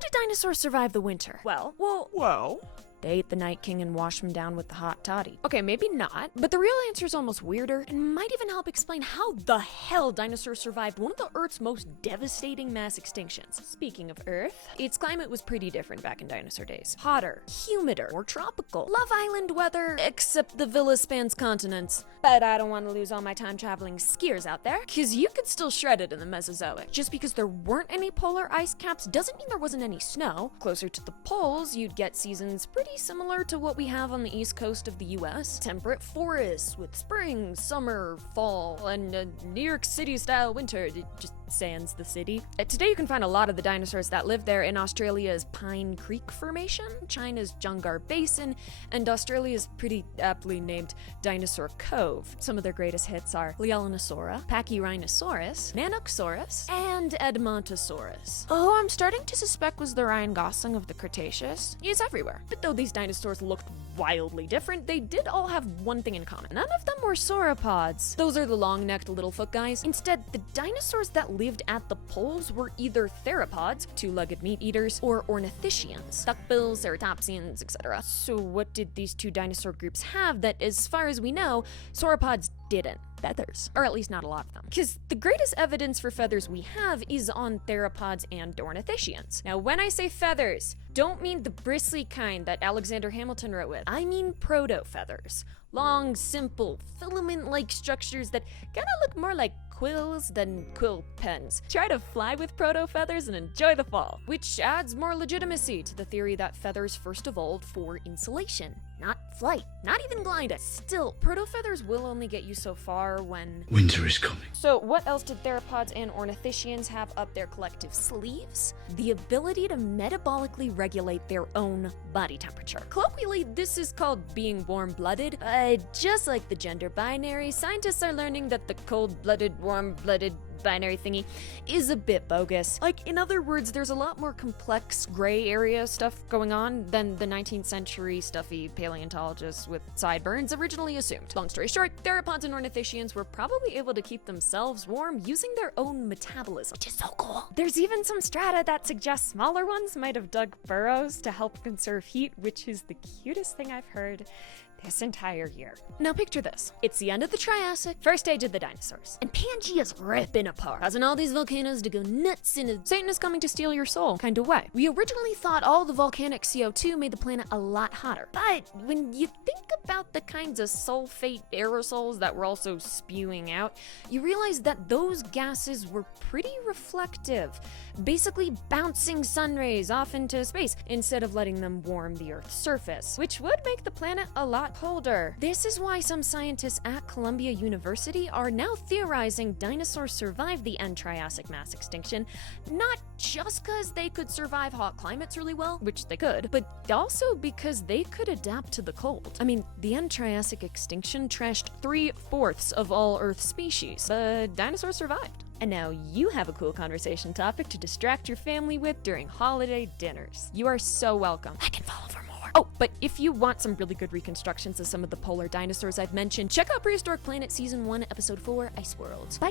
did dinosaurs survive the winter? Well, they ate the Night King and washed him down with the hot toddy. Okay, maybe not, but the real answer is almost weirder and might even help explain how the hell dinosaurs survived one of the Earth's most devastating mass extinctions. Speaking of Earth, its climate was pretty different back in dinosaur days. Hotter, humider, more tropical. Love Island weather, except the villa spans continents. But I don't want to lose all my time traveling skiers out there, cause you could still shred it in the Mesozoic. Just because there weren't any polar ice caps doesn't mean there wasn't any snow. Closer to the poles, you'd get seasons pretty similar to what we have on the east coast of the US. Temperate forests with spring, summer, fall, and a New York City-style winter. It just sans the city. Today you can find a lot of the dinosaurs that live there in Australia's Pine Creek Formation, China's Jungar Basin, and Australia's pretty aptly named Dinosaur Cove. Some of their greatest hits are Leolinosaura, Pachyrhinosaurus, Nanoxaurus, and Edmontosaurus. Oh, I'm starting to suspect was the Ryan Gosling of the Cretaceous. He's everywhere. But though these dinosaurs looked wildly different, they did all have one thing in common. None of them were sauropods. Those are the long-necked littlefoot guys. Instead, the dinosaurs that lived at the poles were either theropods, two-legged meat eaters, or ornithischians, duckbills, ceratopsians, etc. So what did these two dinosaur groups have that, as far as we know, sauropods didn't? Feathers. Or at least not a lot of them. Because the greatest evidence for feathers we have is on theropods and ornithischians. Now, when I say feathers, don't mean the bristly kind that Alexander Hamilton wrote with. I mean proto-feathers. Long, simple, filament-like structures that kinda look more like quills than quill pens. Try to fly with proto-feathers and enjoy the fall. Which adds more legitimacy to the theory that feathers first evolved for insulation, not flight, not even gliding. Still, proto-feathers will only get you so far when winter is coming. So what else did theropods and ornithischians have up their collective sleeves? The ability to metabolically regulate their own body temperature. Colloquially, this is called being warm-blooded. Just like the gender binary, scientists are learning that the cold-blooded, warm-blooded binary thingy is a bit bogus. Like, in other words, there's a lot more complex gray area stuff going on than the 19th century stuffy paleontologists with sideburns originally assumed. Long story short, theropods and ornithischians were probably able to keep themselves warm using their own metabolism, which is so cool. There's even some strata that suggest smaller ones might have dug burrows to help conserve heat, which is the cutest thing I've heard this entire year. Now picture this. It's the end of the Triassic, first age of the dinosaurs, and Pangea's ripping apart, causing all these volcanoes to go nuts in a Satan is coming to steal your soul kind of way. We originally thought all the volcanic CO2 made the planet a lot hotter, but when you think about the kinds of sulfate aerosols that we're also spewing out, you realize that those gases were pretty reflective, basically bouncing sun rays off into space instead of letting them warm the Earth's surface, which would make the planet a lot colder. This is why some scientists at Columbia University are now theorizing dinosaurs survived the end Triassic mass extinction, not just because they could survive hot climates really well, which they could, but also because they could adapt to the cold. I mean, the end Triassic extinction trashed 3/4 of all Earth species, but dinosaurs survived. And now you have a cool conversation topic to distract your family with during holiday dinners. You are so welcome. I can follow for more. Oh, but if you want some really good reconstructions of some of the polar dinosaurs I've mentioned, check out Prehistoric Planet Season 1, Episode 4, Ice Worlds. Bye!